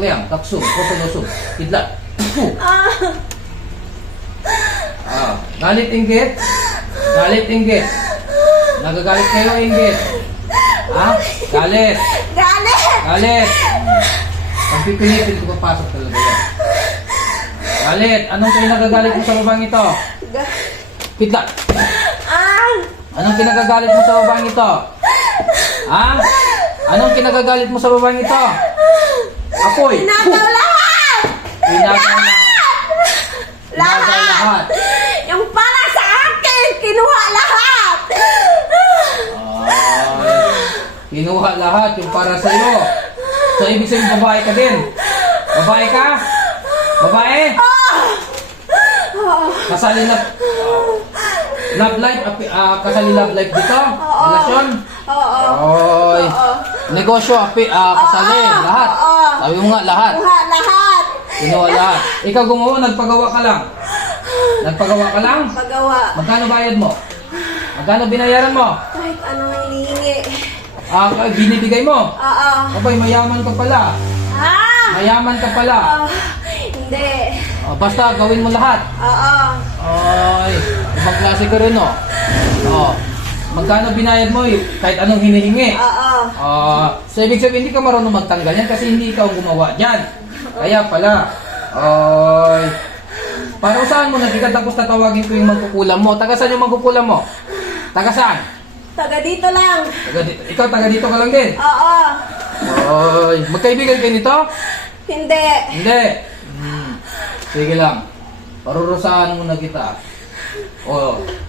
Kuyang, taksum, kosonosum, kidlat. Galit inggit. Galit inggit. Nagagalit kayo inggit. Galit. Galit! Galit. Pag pipilitin ko papasok talaga yan. Galit. Anong kayo nagagalit mo sa babaeng ito? Kidlat. Anong kinagagalit mo sa babaeng ito? Anong kinagagalit mo sa babaeng ito? Apoy. Pinagaw lahat! Pinagaw lahat. Yung para sa akin, kinuha lahat! Kinuha lahat yung para sa iyo. So, ibig sabihin babae ka din. Babae ka? Babae? Kasali na... Love life? Kasali love life dito? Relasyon? Oy. Negosyo? Kasali? Lahat? Sabi mo nga lahat? Lahat! Kinuha lahat. Ikaw gumawa, nagpagawa ka lang? Nagpagawa ka lang? Pagawa. Magkano bayad mo? Magkano binayaran mo? Kahit anong hinihingi. Binibigay mo? Abay, mayaman ka pala. Mayaman ka pala. Hindi. Basta gawin mo lahat. Ay, ibang klase ka rin, no? Magkano binayad mo kahit anong hinihingi? So, ibig sabihin, hindi ka marunong magtanggal yan kasi hindi ikaw ang gumawa dyan. Kaya pala. Ay, para saan mo nagkikat tapos tatawagin ko yung mangkukulam mo? Taga saan yung mangkukulam mo? Taga saan? Taga dito lang. Taga dito. Ikaw taga dito ka lang din? Ay, magkaibigan kayo nito? Hindi. Hindi. Sige lang. Parurusahan mo na kita.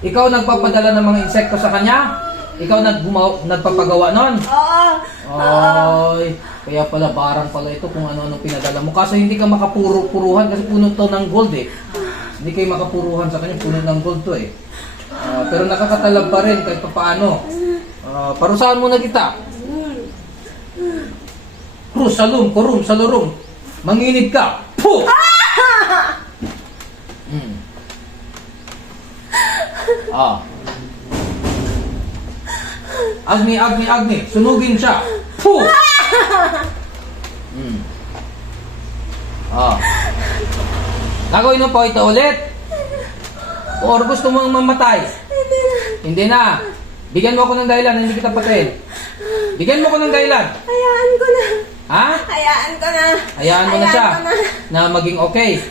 Ikaw nagpapadala ng mga insekto sa kanya? Ikaw nagpapagawa nun? Ay, kaya pala barang pala ito kung ano-ano pinadala mo. Kaso hindi ka makapuruhan kasi puno to ng gold eh. Hindi kayo makapuruhan sa kanya, puno ng gold to eh. Pero nakakatalab pa rin kahit paano. Parusahan mo na kita. Cruz, salum, korum, salurum. Manginid ka. Puh! Agni, agni, agni. Sunugin siya. Puh! Gagawin mo po ito ulit? Or gusto mong mamatay? Hindi na. Bigyan mo ako ng dahilan, hindi kita patayin. Bigyan mo ako ng dahilan. Hayaan ko na. Hayaan ko na. Hayaan mo na siya. Na maging okay.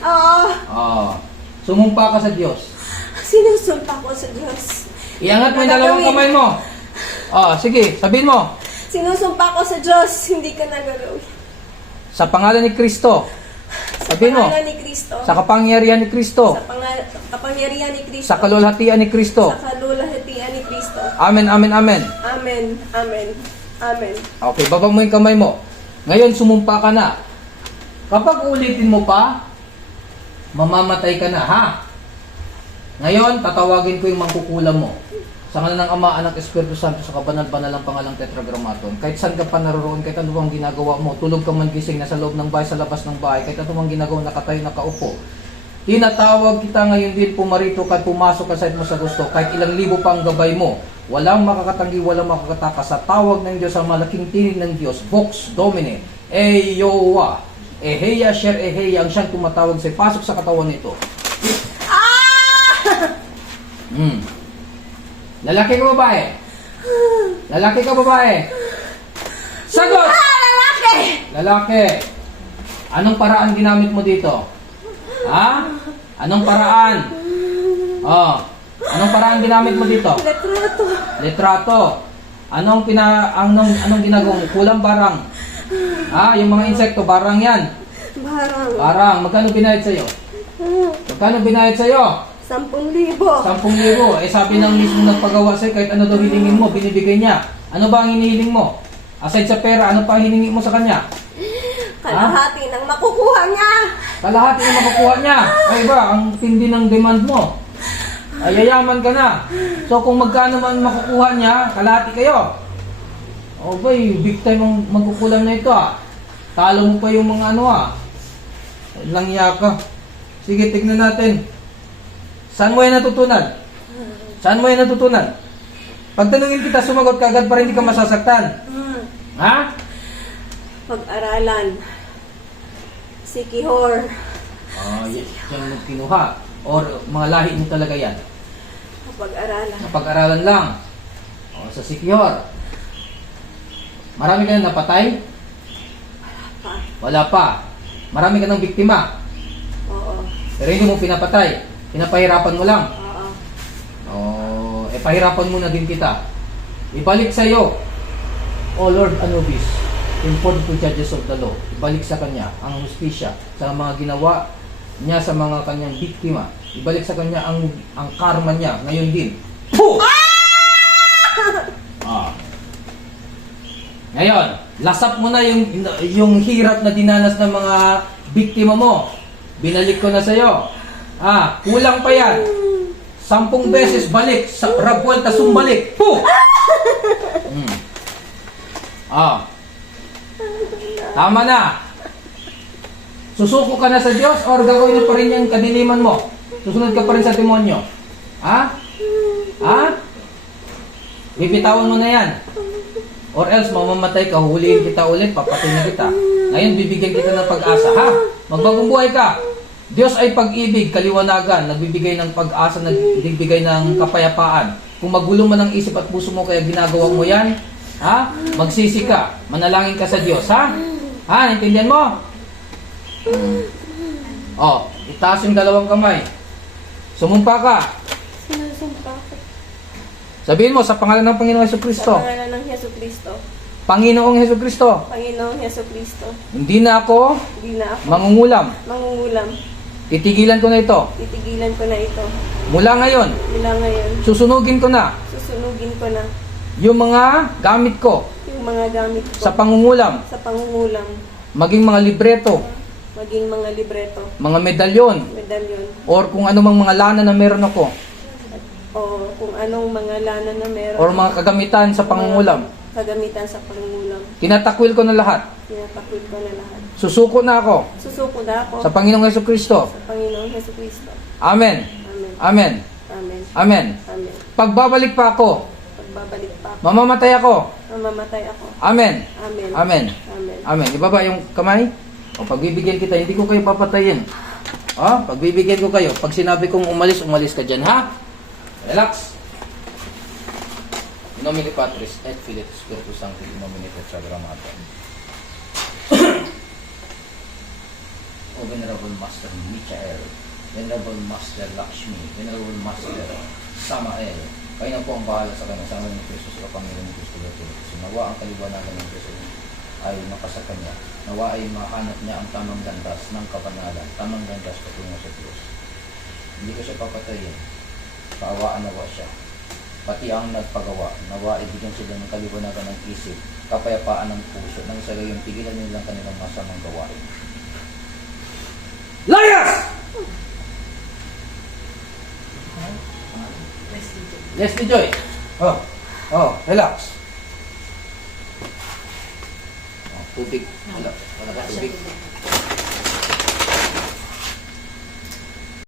Sumumpa ka sa Diyos. Sinusumpa ko sa Diyos. Iangat mo yung dalawang kamay mo. Sige, sabihin mo. Sinusumpa ko sa Diyos, hindi ka nagagawin. Sa pangalan ni Kristo. Sabihin mo. Sa pangalan ni Kristo. Sa kapangyarihan ni Kristo. Sa kapangyarihan ni Kristo. Sa kalulhatian ni Kristo. Sa kalulhatian ni Kristo. Amen, amen, amen. Amen, amen, amen. Okay, baba mo yung kamay mo. Ngayon, sumumpa ka na. Kapag ulitin mo pa, mamamatay ka na, ha? Ngayon, tatawagin ko yung mangkukulam mo. Sa ngalan ng Ama, Anak, Espiritu Santo, sa kabanal-banalang pangalang Tetragrammaton. Kahit saan ka pa naroon, kahit ano bang ginagawa mo, tulog ka man gising, nasa loob ng bahay, sa labas ng bahay, kahit ano bang ginagawa, nakatayo, nakaupo. Tinatawag kita ngayon din, pumarito ka, pumasok ka sa mo sa gusto, kahit ilang libo pa ang gabay mo. Walang makakatanggi, walang makakatakas sa tawag ng Diyos, sa malaking tinig ng Diyos. Vox Domine, Eyowa, Eheya, Sher Eheya, ang siyang tumatawag sa pasok sa katawan nito. Lalaki ka babae? Lalaki ka babae? Sagot! Lalaki! Lalaki. Anong paraan ginamit mo dito? Anong paraan? Anong paraan ginamit mo dito? Litrato. Litrato. Anong ginagawa mo? Kulang barang. Yung mga insekto, barang yan. Barang. Magkano binayad sa'yo? Magkano binayad sa'yo? 10,000. 10,000. Sabi ng mismo nagpagawa sa'yo, kahit ano daw hilingin mo, binibigay niya. Ano ba ang hinihiling mo? Aside sa pera, ano pa hiningi mo sa kanya? Kalahati ng makukuha niya. Kalahati ng makukuha niya. Ay ba, ang tindi ng demand mo. Ay, yayaman ka na. So, kung magkano man makukuha niya, kalahati kayo. O ba, big time ang magkukulang na ito Talo mo pa yung mga langya ka. Sige, tignan natin. Saan mo yan natutunan? Saan mo yan natutunan? Pag tanungin kita, sumagot ka agad para hindi ka masasaktan. Pag-aralan. Si Kihor. Yan mo kinuha. Or mga lahi mo talaga yan. Kapag-aralan. Napag-aralan lang. Sa Sikyur. Marami ka na napatay? Pa. Wala pa. Marami ka ng biktima. Oo. Pero hindi mo pinapatay. Pinapahirapan mo lang. Oo. Pahirapan mo na din kita. Ibalik sa iyo, O Lord Anubis, informed to judges of the law. Ibalik sa kanya ang hustisya sa mga ginawa niya sa mga kanyang biktima. Ibalik sa kanya ang karma niya ngayon din. Puh! Ngayon, lasap mo na yung hirap na dinanas ng mga biktima mo. Binalik ko na sa iyo. Kulang pa yan. 10 beses balik, rabuelta sumbalik. Puh! Tama na. Susuko ka na sa Diyos or gagawin mo pa rin yung kadiliman mo? Susunod ka pa rin sa demonyo? Bibitawan mo na yan. Or else, mamamatay ka, huhulihin kita ulit, papatay na kita. Ngayon, bibigyan kita ng pag-asa, ha? Magbagong buhay ka. Diyos ay pag-ibig, kaliwanagan, nagbibigay ng pag-asa, nagbibigay ng kapayapaan. Kung magulo man ang isip at puso mo kaya ginagawa mo yan, magsisi ka, manalangin ka sa Diyos, ha? Naintindihan mo? Itaas yung dalawang kamay. Sumumpa ka. Sinusumpa ko. Sabihin mo, sa pangalan ng Panginoong Hesukristo. Sa pangalan ng Hesukristo. Panginoong Hesukristo. Panginoong Hesukristo. Hindi na ako Hindi na ako mangungulam. mangungulam. Titigilan ko na ito. Titigilan ko na ito. Mula ngayon, Mula ngayon, susunugin ko na susunugin ko na yung mga gamit ko yung mga gamit ko sa pangungulam, sa pangungulam, maging mga libreto, maging mga libreto, mga medalyon, medalyon, or kung anumang mga lana na meron ako, o kung anong mga lana na meron, or mga kagamitan sa pangungulam. kagamitan sa pangungulam. Tinatakwil ko na lahat. Tinatakwil ko na lahat. Susuko na ako Susuko na ako sa Panginoong Hesukristo. sa Panginoong Hesukristo. Amen. Amen. Amen. Amen. Amen. Amen. Pagbabalik pa ako, Pagbabalik pa ako, mamamatay ako. mamamatay ako. Amen. Amen. Amen. Amen. Amen. Ibaba yung kamay. Pagbibigyan kita, hindi ko kayo papatayin. Pagbibigyan ko kayo. Pag sinabi kong umalis, umalis ka dyan, ha? Relax. In nomine Patris et Filii et Spiritus Sancti, in nomine Tetragrammaton. O Venerable Master Michael, Venerable Master Lakshmi, Venerable Master Samael, kayo na po ang bahala sa kanya, sama ni Kristo sa Panginoon ni Kristo Lord. Nawa ang kaliwanagan ng Diyos ay makasa kanya. Nawa ay mahanap niya ang tamang landas ng kabanalan, tamang landas patungo sa Diyos. Hindi ko siya papatayin. Kaawaan nawa siya. Pati ang nagpagawa, nawa ibigyan sila ng kaliwanagan ng isip, kapayapaan ng puso, nang sa gayon pigilan nilang kanilang masamang gawain. Layas! Leslie Joy. Relax. Tubig. Wala ka tubig.